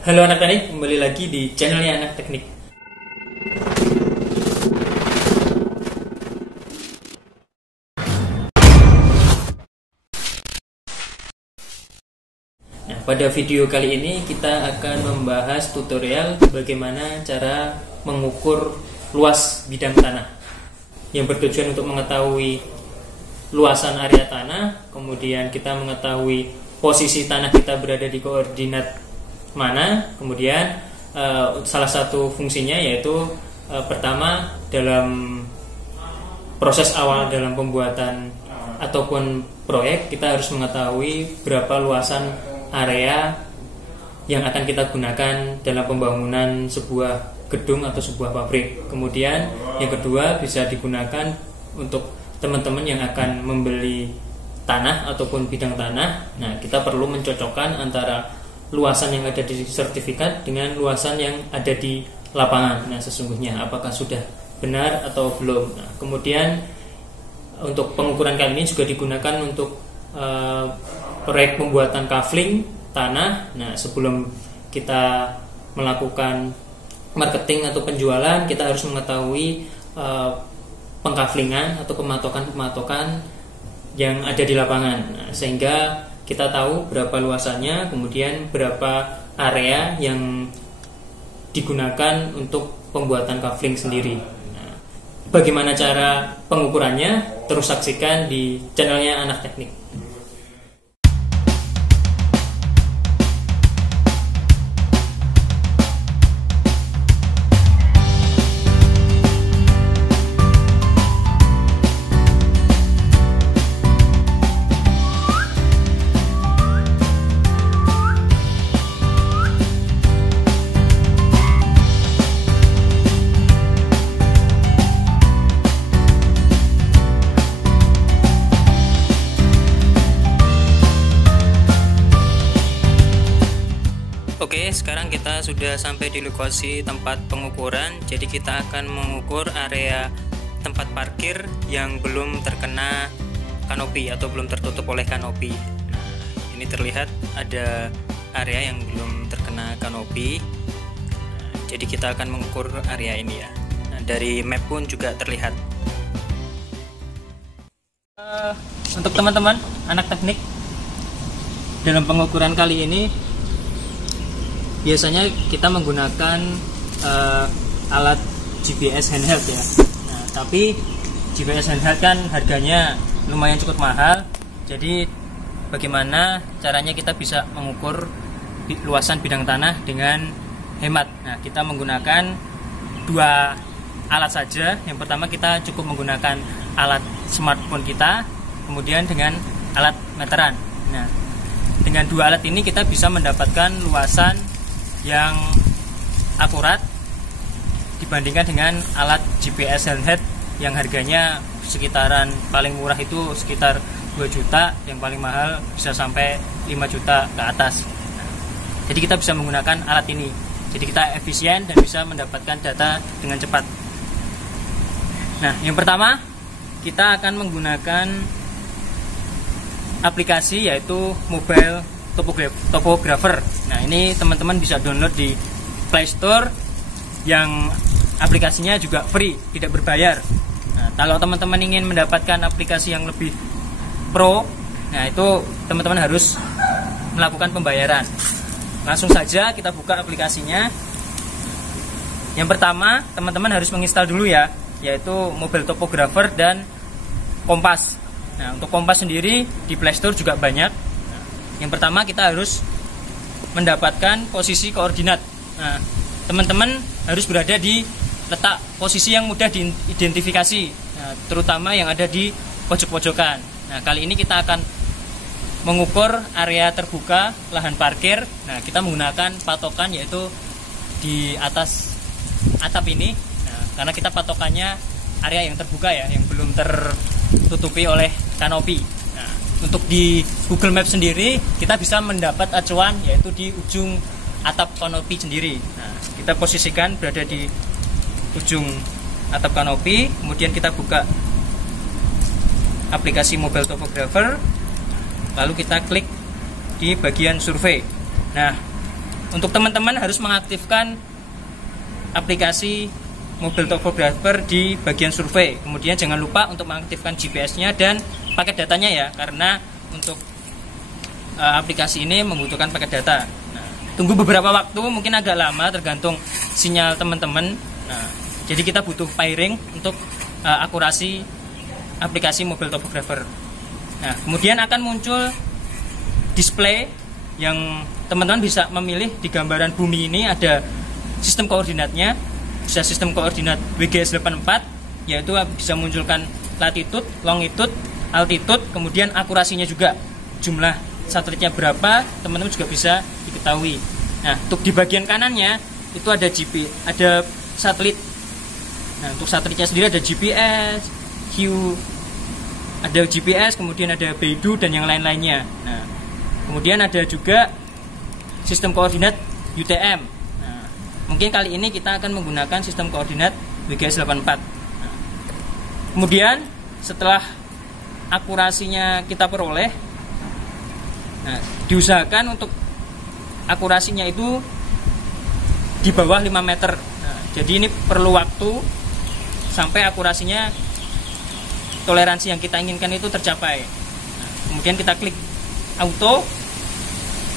Halo anak teknik, kembali lagi di channelnya Anak Teknik. Nah, pada video kali ini kita akan membahas tutorial bagaimana cara mengukur luas bidang tanah yang bertujuan untuk mengetahui luasan area tanah, kemudian kita mengetahui posisi tanah kita berada di koordinat mana, kemudian salah satu fungsinya yaitu pertama dalam proses awal dalam pembuatan ataupun proyek kita harus mengetahui berapa luasan area yang akan kita gunakan dalam pembangunan sebuah gedung atau sebuah pabrik. Kemudian yang kedua bisa digunakan untuk teman-teman yang akan membeli tanah ataupun bidang tanah. Nah, kita perlu mencocokkan antara luasan yang ada di sertifikat dengan luasan yang ada di lapangan. Nah, sesungguhnya apakah sudah benar atau belum. Nah, kemudian untuk pengukuran kali ini juga digunakan untuk proyek pembuatan kafling tanah. Nah, sebelum kita melakukan marketing atau penjualan, kita harus mengetahui pengkaflingan atau pematokan yang ada di lapangan. Nah, sehingga kita tahu berapa luasannya, kemudian berapa area yang digunakan untuk pembuatan kafling sendiri. Nah, bagaimana cara pengukurannya? Terus saksikan di channelnya Anak Teknik. Oke, sekarang kita sudah sampai di lokasi tempat pengukuran. Jadi kita akan mengukur area tempat parkir yang belum terkena kanopi atau belum tertutup oleh kanopi. Nah, ini terlihat ada area yang belum terkena kanopi. Nah, jadi kita akan mengukur area ini ya. Nah, dari map pun juga terlihat. Untuk teman-teman anak teknik, dalam pengukuran kali ini biasanya kita menggunakan alat GPS handheld ya. Nah, tapi GPS handheld kan harganya lumayan cukup mahal. Jadi bagaimana caranya kita bisa mengukur luasan bidang tanah dengan hemat? Nah, kita menggunakan dua alat saja. Yang pertama kita cukup menggunakan alat smartphone kita, kemudian dengan alat meteran. Nah, dengan dua alat ini kita bisa mendapatkan luasan yang akurat dibandingkan dengan alat GPS handheld yang harganya sekitaran paling murah itu sekitar 2 juta, yang paling mahal bisa sampai 5 juta ke atas. Jadi kita bisa menggunakan alat ini. Jadi kita efisien dan bisa mendapatkan data dengan cepat. Nah, yang pertama kita akan menggunakan aplikasi yaitu Mobile Topographer. Nah, ini teman-teman bisa download di Play Store, yang aplikasinya juga free, tidak berbayar. Nah, kalau teman-teman ingin mendapatkan aplikasi yang lebih pro, nah itu teman-teman harus melakukan pembayaran. Langsung saja kita buka aplikasinya. Yang pertama, teman-teman harus menginstal dulu ya, yaitu Mobile Topographer dan Kompas. Nah, untuk Kompas sendiri di Play Store juga banyak. Yang pertama kita harus mendapatkan posisi koordinat. Nah, teman-teman harus berada di letak posisi yang mudah diidentifikasi, nah, terutama yang ada di pojok-pojokan. Nah, kali ini kita akan mengukur area terbuka lahan parkir. Nah, kita menggunakan patokan yaitu di atas atap ini. Nah, karena kita patokannya area yang terbuka ya, yang belum tertutupi oleh kanopi. Untuk di Google Maps sendiri kita bisa mendapat acuan yaitu di ujung atap kanopi sendiri. Nah, kita posisikan berada di ujung atap kanopi, kemudian kita buka aplikasi Mobile Topographer, lalu kita klik di bagian survei. Nah, untuk teman-teman harus mengaktifkan aplikasi Mobile Topographer di bagian survei. Kemudian jangan lupa untuk mengaktifkan GPS-nya dan paket datanya ya, karena untuk aplikasi ini membutuhkan paket data. Nah, tunggu beberapa waktu, mungkin agak lama tergantung sinyal teman-teman. Nah, jadi kita butuh pairing untuk akurasi aplikasi Mobile Topographer. Nah, kemudian akan muncul display yang teman-teman bisa memilih. Di gambaran bumi ini ada sistem koordinatnya, bisa sistem koordinat WGS 84, yaitu bisa munculkan latitude, longitude, altitude, kemudian akurasinya juga, jumlah satelitnya berapa, teman-teman juga bisa diketahui. Nah, untuk di bagian kanannya itu ada ada satelit. Nah, untuk satelitnya sendiri ada GPS, ada GPS, kemudian ada Beidou dan yang lain-lainnya. Nah, kemudian ada juga sistem koordinat UTM. Nah, mungkin kali ini kita akan menggunakan sistem koordinat WGS 84. Nah, kemudian setelah akurasinya kita peroleh, nah, diusahakan untuk akurasinya itu di bawah 5 meter. Nah, jadi ini perlu waktu sampai akurasinya, toleransi yang kita inginkan itu tercapai. Nah, kemudian kita klik auto,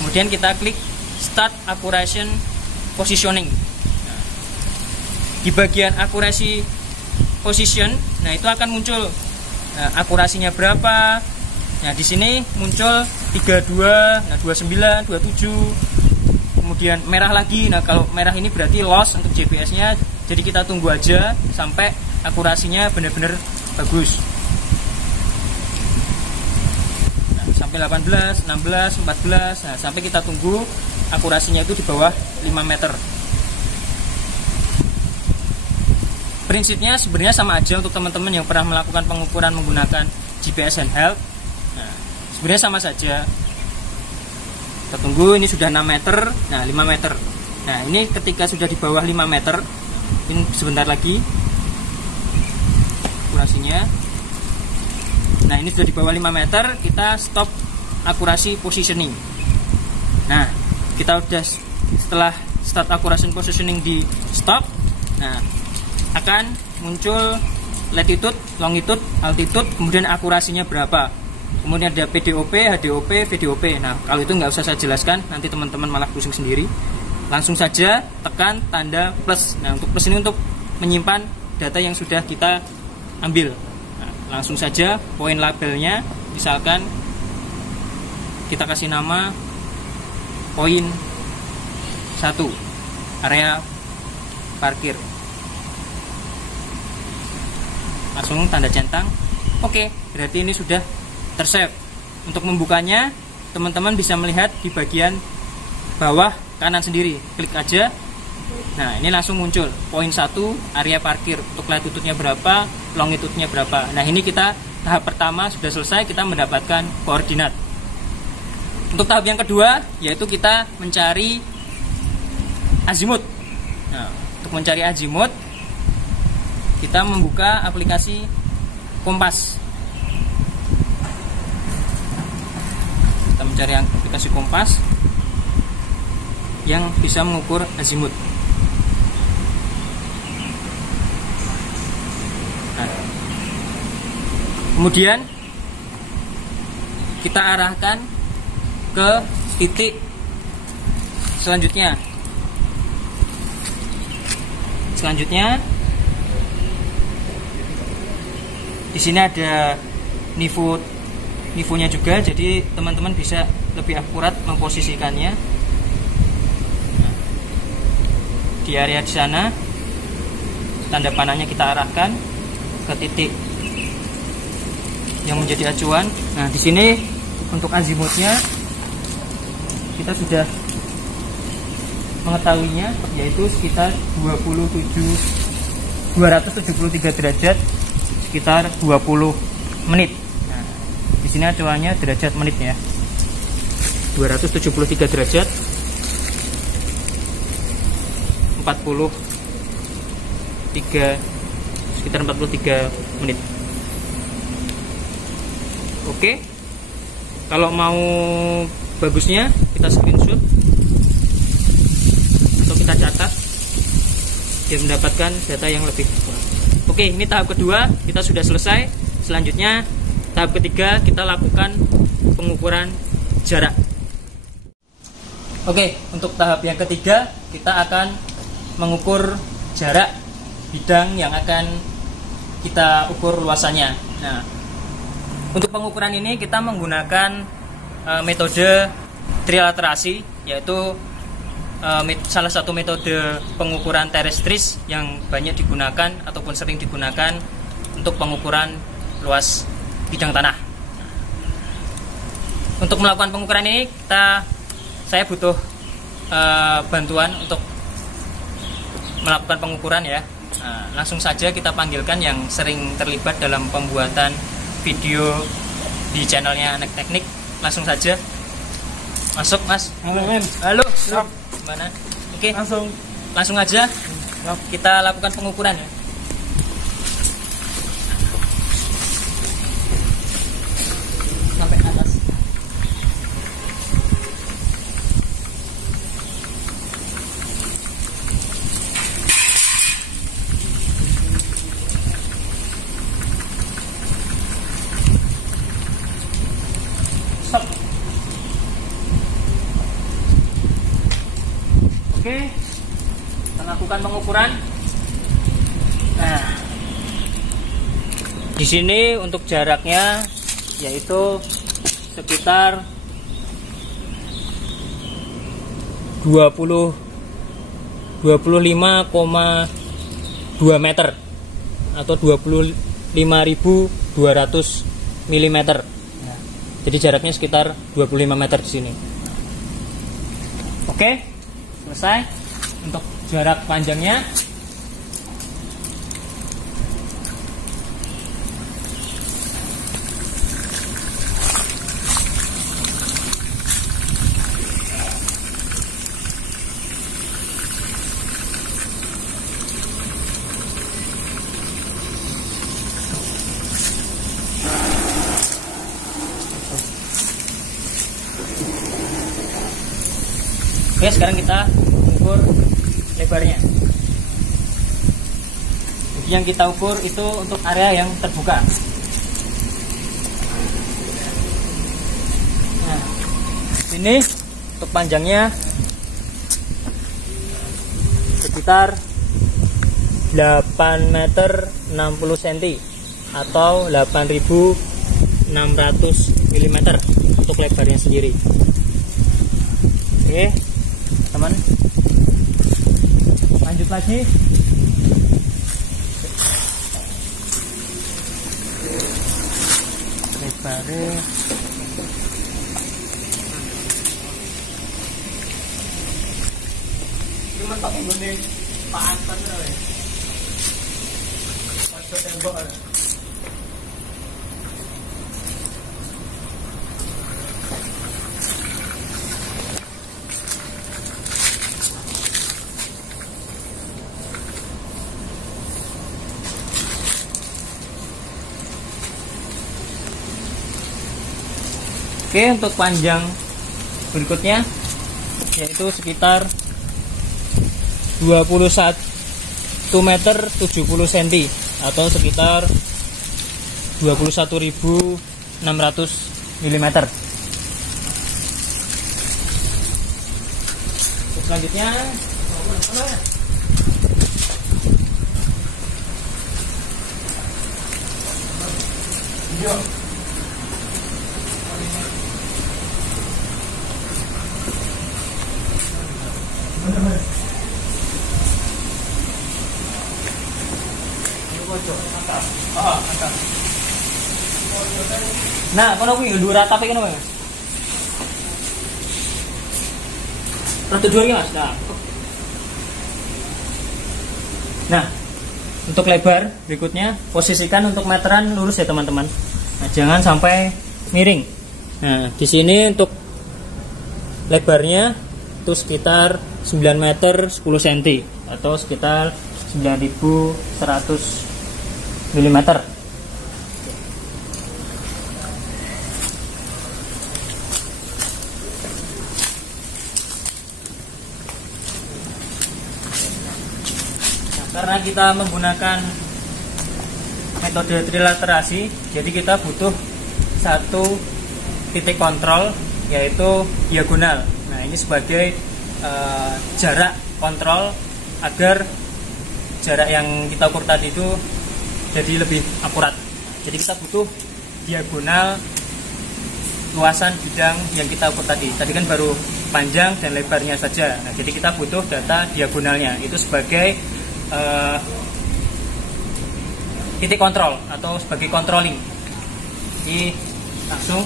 kemudian kita klik start accuracy positioning. Nah, di bagian akurasi position, nah itu akan muncul akurasinya berapa. Nah, di sini muncul 32, nah 29, 27, kemudian merah lagi. Nah, kalau merah ini berarti loss untuk GPS-nya. Jadi kita tunggu aja sampai akurasinya benar-benar bagus. Nah, sampai 18, 16, 14. Nah, sampai kita tunggu akurasinya itu di bawah 5 meter. Prinsipnya sebenarnya sama aja untuk teman-teman yang pernah melakukan pengukuran menggunakan GPS handheld. Nah, sebenarnya sama saja. Kita tunggu, ini sudah 6 meter, nah 5 meter. Nah, ini ketika sudah di bawah 5 meter, ini sebentar lagi akurasinya. Nah, ini sudah di bawah 5 meter, kita stop akurasi positioning. Nah, kita udah setelah start akurasi positioning di stop. Nah, akan muncul latitude, longitude, altitude, kemudian akurasinya berapa. Kemudian ada PDOP, HDOP, VDOP. Nah, kalau itu nggak usah saya jelaskan, nanti teman-teman malah pusing sendiri. Langsung saja tekan tanda plus. Nah, untuk plus ini untuk menyimpan data yang sudah kita ambil. Nah, langsung saja poin labelnya, misalkan kita kasih nama poin 1, area parkir. Langsung tanda centang. Oke, berarti ini sudah tersave. Untuk membukanya, teman-teman bisa melihat di bagian bawah kanan sendiri. Klik aja. Nah, ini langsung muncul poin 1, area parkir. Untuk latitude-nya berapa, longitude-nya berapa. Nah, ini kita tahap pertama sudah selesai, kita mendapatkan koordinat. Untuk tahap yang kedua, yaitu kita mencari azimut. Nah, untuk mencari azimut, kita membuka aplikasi Kompas. Kita mencari aplikasi Kompas yang bisa mengukur azimut. Nah, kemudian kita arahkan ke titik selanjutnya. Di sini ada nivonya juga, jadi teman-teman bisa lebih akurat memposisikannya. Di area di sana, tanda panahnya kita arahkan ke titik yang menjadi acuan. Nah, di sini untuk azimutnya kita sudah mengetahuinya, yaitu sekitar 273 derajat, sekitar 20 menit. Nah, di sini acuannya derajat menit ya. 273 derajat sekitar 43 menit. Oke. Kalau mau bagusnya kita screenshot. atau kita catat biar mendapatkan data yang lebih akurat. Oke, ini tahap kedua kita sudah selesai. Selanjutnya tahap ketiga kita lakukan pengukuran jarak. Oke, untuk tahap yang ketiga kita akan mengukur jarak bidang yang akan kita ukur luasannya. Nah, untuk pengukuran ini kita menggunakan metode trilaterasi, yaitu salah satu metode pengukuran terestris yang banyak digunakan ataupun sering digunakan untuk pengukuran luas bidang tanah. Untuk melakukan pengukuran ini saya butuh bantuan untuk melakukan pengukuran ya. Langsung saja kita panggilkan yang sering terlibat dalam pembuatan video di channelnya Anek Teknik. Langsung saja masuk, Mas. Halo, men. Halo. Siap. Gimana? Oke. Langsung aja kita lakukan pengukuran ya. Sampai atas. Stop. Oke, kita lakukan pengukuran. Nah, di sini untuk jaraknya yaitu sekitar 25,2 meter atau 25.200 mm. Nah, jadi jaraknya sekitar 25 meter di sini. Oke, selesai. Untuk jarak panjangnya oke, sekarang kita ukur lebarnya. Jadi yang kita ukur itu untuk area yang terbuka. Nah, ini untuk panjangnya sekitar 8 meter 60 cm atau 8.600 mm untuk lebarnya sendiri. Oke, teman, lanjut lagi. Lebarnya cuma tak nggone paantan ae. Pas tembok ae. Oke, untuk panjang berikutnya yaitu sekitar 21 meter 70 cm atau sekitar 21.600 mm. Selanjutnya nah, kalau kuwi ndur ratape kene Mas. Rata dua Mas. Nah, untuk lebar berikutnya posisikan untuk meteran lurus ya teman-teman. Nah, jangan sampai miring. Nah, di sini untuk lebarnya itu sekitar 9 meter 10 cm atau sekitar 9.100 mm. karena kita menggunakan metode trilaterasi, jadi kita butuh satu titik kontrol, yaitu diagonal. Nah, ini sebagai jarak kontrol agar jarak yang kita ukur tadi itu jadi lebih akurat. Jadi kita butuh diagonal luasan bidang yang kita ukur tadi. Tadi kan baru panjang dan lebarnya saja. Nah, jadi kita butuh data diagonalnya. Itu sebagai titik kontrol atau sebagai controlling. Jadi langsung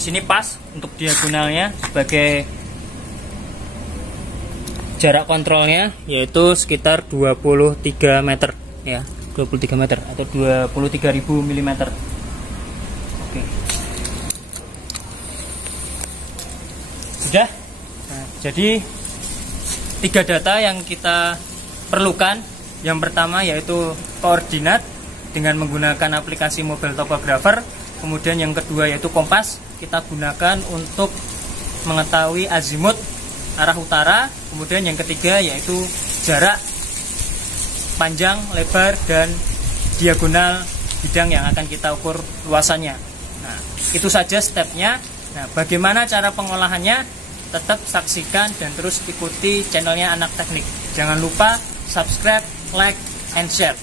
di sini pas untuk diagonalnya sebagai jarak kontrolnya, yaitu sekitar 23 meter ya, 23 meter atau 23.000 mm. Oke. Sudah. Nah, jadi 3 data yang kita perlukan. Yang pertama yaitu koordinat dengan menggunakan aplikasi Mobile Topographer. Kemudian yang kedua yaitu kompas, kita gunakan untuk mengetahui azimut arah utara. Kemudian yang ketiga yaitu jarak, panjang, lebar, dan diagonal bidang yang akan kita ukur luasannya. Nah, itu saja stepnya. Nah, bagaimana cara pengolahannya? Tetap saksikan dan terus ikuti channelnya Anak Teknik. Jangan lupa subscribe, like, and share.